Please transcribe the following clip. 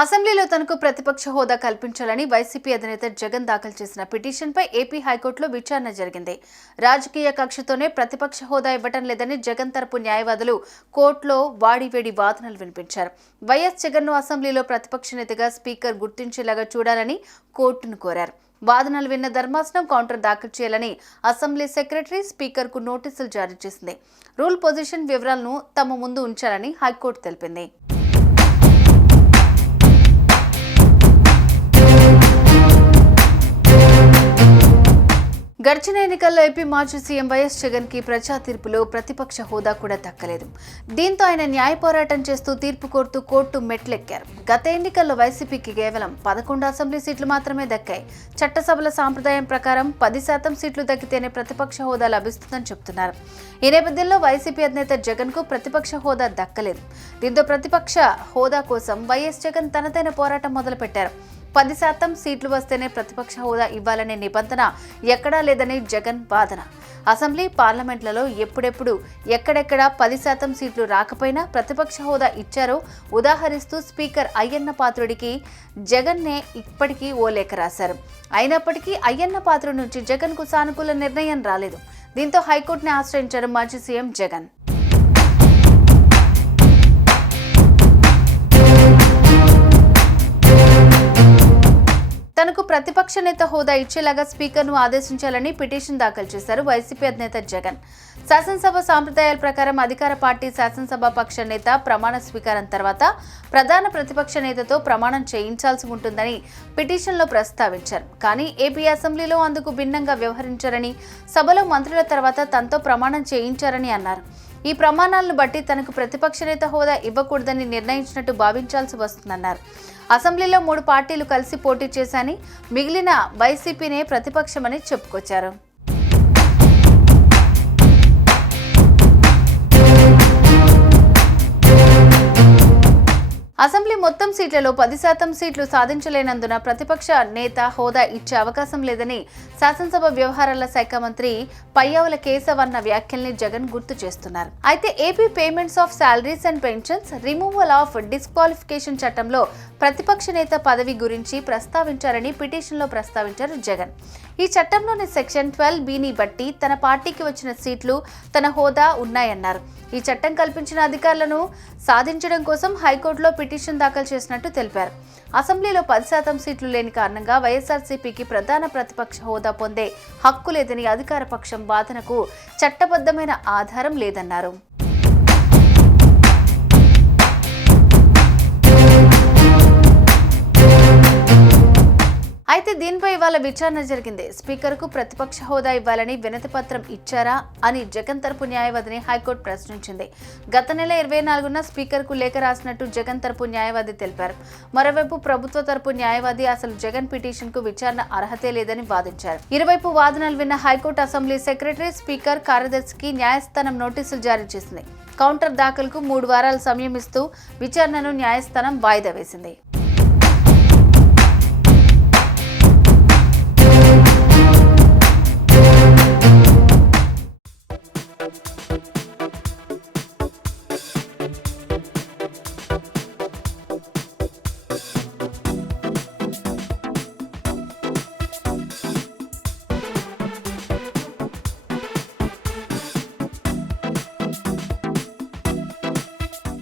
అసెంబ్లీలో తనకు ప్రతిపక్ష హోదా కల్పించాలని వైసీపీ అధినేత జగన్ దాఖలు చేసిన పిటిషన్పై ఏపీ హైకోర్టులో విచారణ జరిగింది. రాజకీయ కక్షతోనే ప్రతిపక్ష హోదా ఇవ్వటం లేదని జగన్ తరపు న్యాయవాదులు కోర్టులో వాడివేడి వాదనలు వినిపించారు. వైఎస్ జగన్ను అసెంబ్లీలో ప్రతిపక్ష నేతగా స్పీకర్ గుర్తించేలాగా చూడాలని కోర్టును కోరారు. వాదనలు విన్న ధర్మాసనం కౌంటర్ దాఖలు చేయాలని అసెంబ్లీ సెక్రటరీ స్పీకర్కు నోటీసులు జారీ చేసింది. రూల్ పొజిషన్ వివరాలను తమ ముందు ఉంచాలని హైకోర్టు తెలిపింది. గడిచిన ఎన్నికల్లో ఏపీ మాజీ సీఎం వైఎస్ జగన్ కి ప్రజా తీర్పులో ప్రతిపక్ష హోదా కూడా దక్కలేదు. దీంతో ఆయన న్యాయ పోరాటం చేస్తూ తీర్పు కోరుతూ కోర్టు మెట్లెక్కారు. గత ఎన్నికల్లో వైసీపీకి కేవలం 11 అసెంబ్లీ సీట్లు మాత్రమే దక్కాయి. చట్టసభల సాంప్రదాయం ప్రకారం 10% సీట్లు దక్కితేనే ప్రతిపక్ష హోదా లభిస్తుందని చెబుతున్నారు. ఈ నేపథ్యంలో వైసీపీ అధినేత జగన్ కు ప్రతిపక్ష హోదా దక్కలేదు. దీంతో ప్రతిపక్ష హోదా కోసం వైఎస్ జగన్ తనదైన పోరాటం మొదలుపెట్టారు. 10% సీట్లు వస్తేనే ప్రతిపక్ష హోదా ఇవ్వాలనే నిబంధన ఎక్కడా లేదని జగన్ వాదన. అసెంబ్లీ, పార్లమెంట్లలో ఎప్పుడెప్పుడు ఎక్కడెక్కడ 10% సీట్లు రాకపోయినా ప్రతిపక్ష హోదా ఇచ్చారో ఉదాహరిస్తూ స్పీకర్ అయ్యన్న పాత్రుడికి జగన్నే ఇప్పటికీ ఓ లేఖ రాశారు. అయినప్పటికీ అయ్యన్న పాత్రుడి నుంచి జగన్కు సానుకూల నిర్ణయం రాలేదు. దీంతో హైకోర్టుని ఆశ్రయించారు మాజీ సీఎం జగన్. తనకు ప్రతిపక్ష నేత హోదా ఇచ్చేలాగా స్పీకర్ను ఆదేశించాలని పిటిషన్ దాఖలు చేశారు వైసీపీ అధినేత జగన్. శాసనసభ సాంప్రదాయాల ప్రకారం అధికార పార్టీ శాసనసభ పక్ష నేత ప్రమాణ స్వీకారం తర్వాత ప్రధాన ప్రతిపక్ష నేతతో ప్రమాణం చేయించాల్సి ఉంటుందని పిటిషన్లో ప్రస్తావించారు. కానీ ఏపీ అసెంబ్లీలో అందుకు భిన్నంగా వ్యవహరించారని, సభలో మంత్రుల తర్వాత తనతో ప్రమాణం చేయించారని అన్నారు. ఈ ప్రమాణాలను బట్టి తనకు ప్రతిపక్ష నేత హోదా ఇవ్వకూడదని నిర్ణయించినట్టు భావించాల్సి వస్తుందన్నారు. అసెంబ్లీలో 3 పార్టీలు కలిసి పోటీ చేశాని, మిగిలిన వైసీపీనే ప్రతిపక్షమని చెప్పుకొచ్చారు. అసెంబ్లీ మొత్తం సీట్లలో 10% సీట్లు సాధించలేనందున ప్రతిపక్ష నేత హోదా ఇచ్చే అవకాశం లేదని శాసనసభ వ్యవహారాల శాఖ మంత్రి పయ్యావుల కేశవ్ అన్న వ్యాఖ్యల్ని జగన్ గుర్తు చేస్తున్నారు. అయితే AP payments of salaries and pensions removal of disqualification చట్టంలో ప్రతిపక్ష నేత పదవి గురించి ప్రస్తావించారని పిటిషన్లో ప్రస్తావించారు జగన్. ఈ చట్టంలోని సెక్షన్ 12(b)ని బట్టి తన పార్టీకి వచ్చిన సీట్లు తన హోదా ఉన్నాయన్నారు. ఈ చట్టం కల్పించిన అధికారులను సాధించడం కోసం హైకోర్టులో పిటిషన్ దాఖలు చేసినట్టు తెలిపారు. అసెంబ్లీలో 10% సీట్లు లేని కారణంగా వైఎస్ఆర్సీపీకి ప్రధాన ప్రతిపక్ష హోదా పొందే హక్కు లేదని అధికార పక్షం వాదనకు చట్టబద్ధమైన ఆధారం లేదన్నారు. అయితే దీనిపై ఇవాళ విచారణ జరిగింది. స్పీకర్కు ప్రతిపక్ష హోదా ఇవ్వాలని వినతి పత్రం ఇచ్చారా అని జగన్ తరపు న్యాయవాదిని హైకోర్టు ప్రశ్నించింది. గత నెల 24న స్పీకర్కు లేఖ రాసినట్టు జగన్ తరపు న్యాయవాది తెలిపారు. మరోవైపు ప్రభుత్వ తరపు న్యాయవాది అసలు జగన్ పిటిషన్కు విచారణ అర్హతే లేదని వాదించారు. ఇరువైపు వాదనలు విన్న హైకోర్టు అసెంబ్లీ సెక్రటరీ, స్పీకర్, కార్యదర్శికి న్యాయస్థానం నోటీసులు జారీ చేసింది. కౌంటర్ దాఖలుకు 3 వారాల సమయం ఇస్తూ విచారణను న్యాయస్థానం వాయిదా వేసింది.